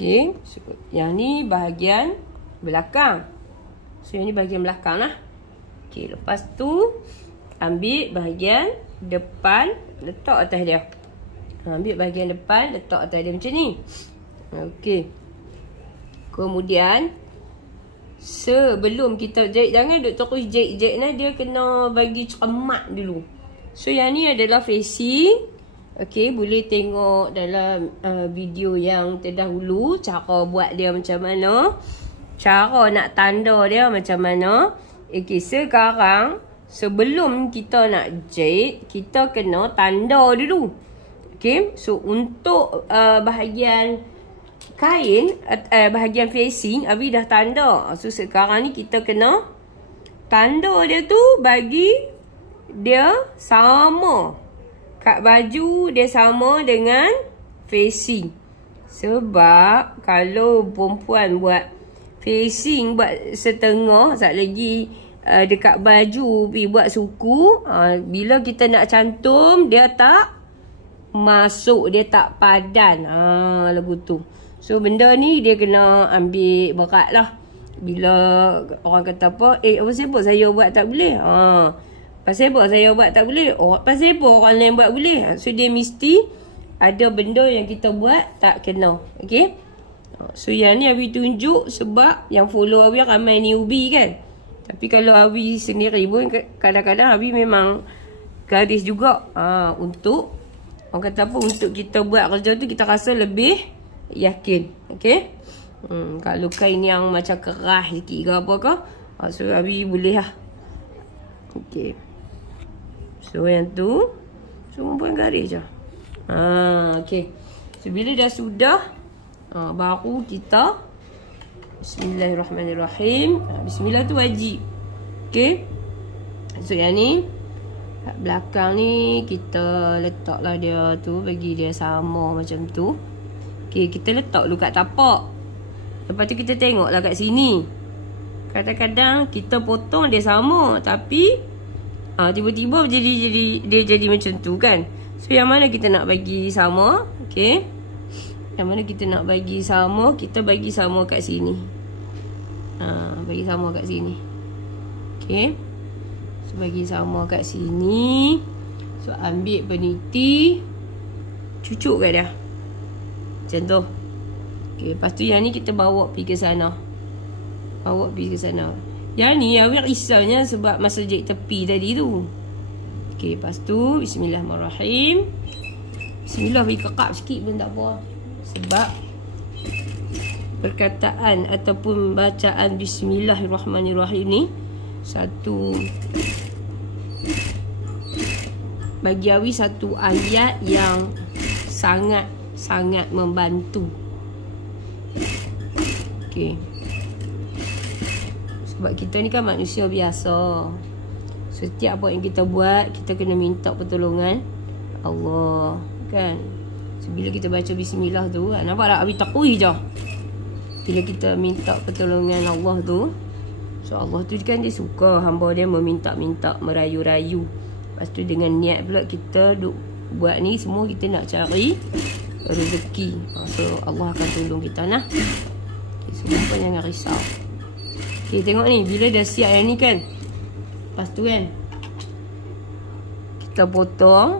Okey. So, yang ni bahagian belakang. So yang ni bahagian belakang lah. Okey, lepas tu ambil bahagian depan, letak atas dia. Ambil bahagian depan, letak atas dia macam ni. Okey. Kemudian sebelum kita jahit, jangan duk terus jahit-jahit ni, dia kena bagi cermat dulu. So yang ni adalah facing. Okey, boleh tengok dalam video yang terdahulu cara buat dia macam mana, cara nak tanda dia macam mana. Okey, sekarang sebelum kita nak jahit, kita kena tanda dulu. Okey, so untuk bahagian kain, bahagian facing Abi dah tanda. So sekarang ni kita kena tanda dia tu bagi dia sama. Kat baju dia sama dengan facing. Sebab kalau perempuan buat facing, buat setengah, sat lagi dekat baju pergi buat suku, bila kita nak cantum dia tak masuk, dia tak padan. Lagu tu. So benda ni dia kena ambil berat lah. Bila orang kata apa, apa sebab saya buat tak boleh? Pasal apa saya buat tak boleh? Pasal apa orang lain buat boleh? So dia mesti ada benda yang kita buat tak kena. Okay. So yang ni Abi tunjuk sebab yang follow Abi ramai newbie kan. Tapi kalau Abi sendiri pun kadang-kadang Abi memang garis juga. Untuk orang kata apa, untuk kita buat kerja tu kita rasa lebih yakin. Okay. Kalau kain yang macam keras sikit ke apa ke, so Abi boleh lah. Okay. So yang tu semua pun garis je. Okay. So bila dah sudah, baru kita Bismillahirrahmanirrahim. Bismillah tu wajib. Okay. So yang ni belakang ni kita letaklah dia tu, bagi dia sama macam tu. Okay, kita letak dulu kat tapak. Lepas tu kita tengoklah kat sini. Kadang-kadang kita potong dia sama, tapi tiba-tiba dia jadi macam tu kan. So yang mana kita nak bagi sama? Okay. Yang mana kita nak bagi sama, kita bagi sama kat sini. Bagi sama kat sini. Okay. So bagi sama kat sini. So ambil peniti, cucuk kat dia macam tu. Okay. Lepas tu yang ni kita bawa pergi ke sana. Bawa pergi ke sana. Yang ni Abi risaunya sebab masa jahit tepi tadi tu. Okey, lepas tu Bismillahirrahmanirrahim. Bismillah bagi kekap sikit pun tak apa. Sebab perkataan ataupun bacaan Bismillahirrahmanirrahim ni satu, bagi Abi satu ayat yang sangat membantu. Okey. Sebab kita ni kan manusia biasa. Setiap apa yang kita buat, kita kena minta pertolongan Allah, kan? So bila kita baca bismillah tu, nampak tak Abi takui je. Bila kita minta pertolongan Allah tu, so Allah tu kan dia suka hamba dia meminta-minta, merayu-rayu. Lepas tu dengan niat pula kita duk buat ni semua, kita nak cari rezeki. So Allah akan tolong kita nah. Okay, semua pun jangan risau. Okay, tengok ni, bila dah siap yang ni kan, lepas tu kan kita potong,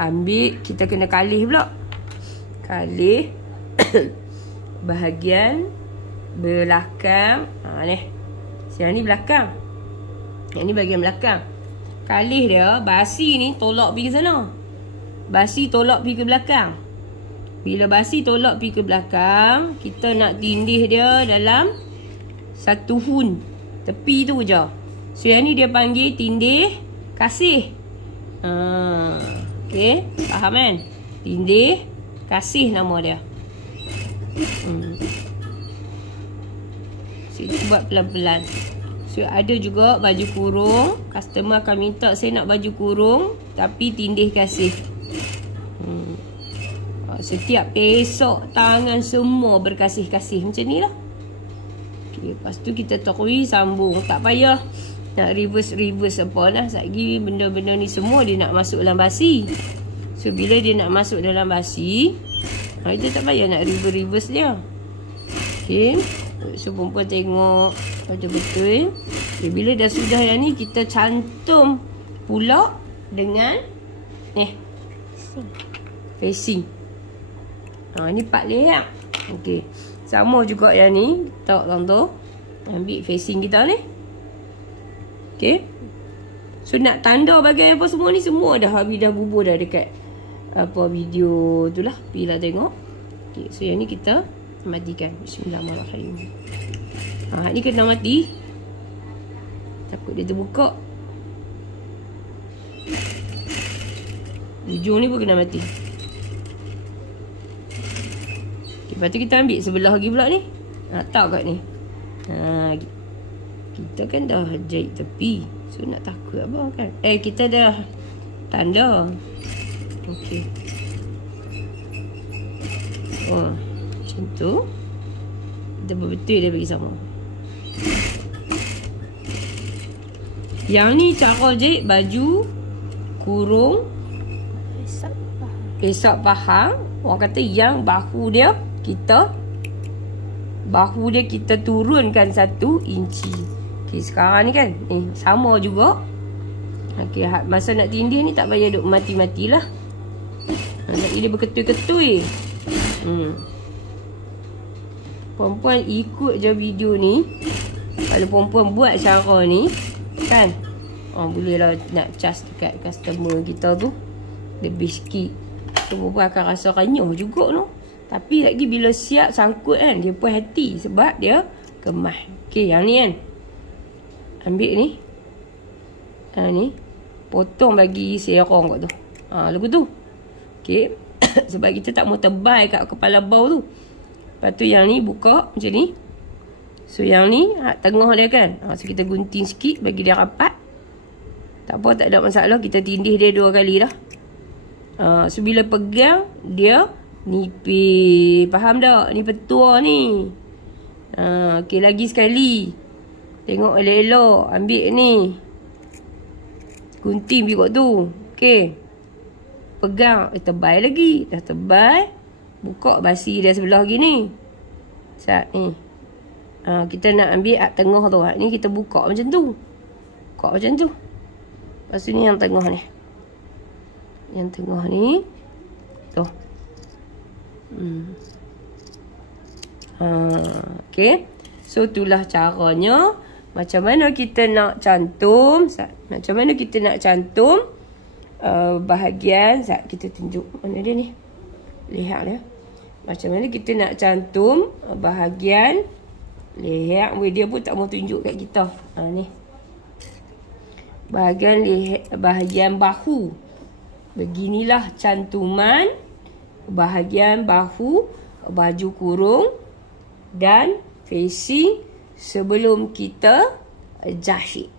ambil, kita kena kalih pula. Kalih bahagian belakang. Ni, yang ni belakang, yang ni bahagian belakang. Kalih dia, basi ni tolak pergi ke sana, basi tolak pergi ke belakang. Bila basi tolak pergi ke belakang, kita nak tindih dia dalam satu hun, tepi tu je. So yang ni dia panggil tindih kasih. Okay, faham kan? Tindih kasih nama dia. So buat pelan-pelan. So ada juga baju kurung, customer akan minta saya nak baju kurung tapi tindih kasih. Setiap pesok tangan semua berkasih-kasih macam ni lah. Okay, lepas tu kita terui sambung. Tak payah nak reverse apa lah. Satgi benda-benda ni semua dia nak masuk dalam basi. So bila dia nak masuk dalam basi, Kita tak payah nak reverse dia. Okay. So perempuan tengok betul-betul. Okay, bila dah sudah yang ni, kita cantum pula dengan facing. Ni part leher. Okay. Sama juga yang ni. Kita contoh ambil facing kita ni. Okay. So nak tanda bagian apa semua ni, semua dah habis, dah bubur dah dekat video tu lah. Pergilah tengok. Okay. So yang ni kita matikan. Bismillahirrahmanirrahim. Ni kena mati. Takut dia terbuka. Ujung ni pun kena mati. Okay, lepas tu kita ambil sebelah lagi pula ni. Tak kat ni. Kita kan dah jahit tepi. So nak takut apa kan. Kita dah tanda. Okay. Macam tu. Kita betul dia bagi sama. Yang ni cara jahit baju kurung esok pahang. Orang kata yang bahu dia kita turunkan 1 inci. Okay, sekarang ni kan sama juga. Okay, masa nak tindih ni tak payah duk mati-matilah. Nak dia berketui-ketui. Perempuan ikut je video ni. Kalau perempuan buat cara ni kan, bolehlah nak charge dekat customer kita tu lebih sikit. So perempuan akan rasa renyuh juga tu. Tapi lagi bila siap sangkut kan, dia puas hati sebab dia kemas. Okay, yang ni kan, ambil ni, ni potong bagi serong kat tu. Lagu tu. Okay. Sebab kita tak mau tebal kat kepala bau tu. Lepas tu yang ni buka macam ni. So yang ni tengah dia kan. So kita gunting sikit bagi dia rapat. Tak apa, tak ada masalah. Kita tindih dia 2 kali dah. So bila pegang dia nipis. Faham tak? Ni petua ni. Okay, lagi sekali. Tengok elok-elok. Ambil ni. Gunting pergi kat tu. Okay. Pegang. Tebal lagi. Dah tebal. Buka basi dia sebelah gini. Saat ni. Kita nak ambil tengah tu. Ni kita buka macam tu. Buka macam tu. Lepas tu ni yang tengah ni. Yang tengah ni. Tu. Okay. So itulah caranya. Macam mana kita nak cantum. Macam mana kita nak cantum bahagian. Kita tunjuk. Mana dia ni? Lihat dia. Macam mana kita nak cantum bahagian leher. Dia pun tak mau tunjuk kat kita. Ni. Bahagian leher, bahagian bahu. Beginilah cantuman bahagian bahu, baju kurung dan facing sebelum kita jahit.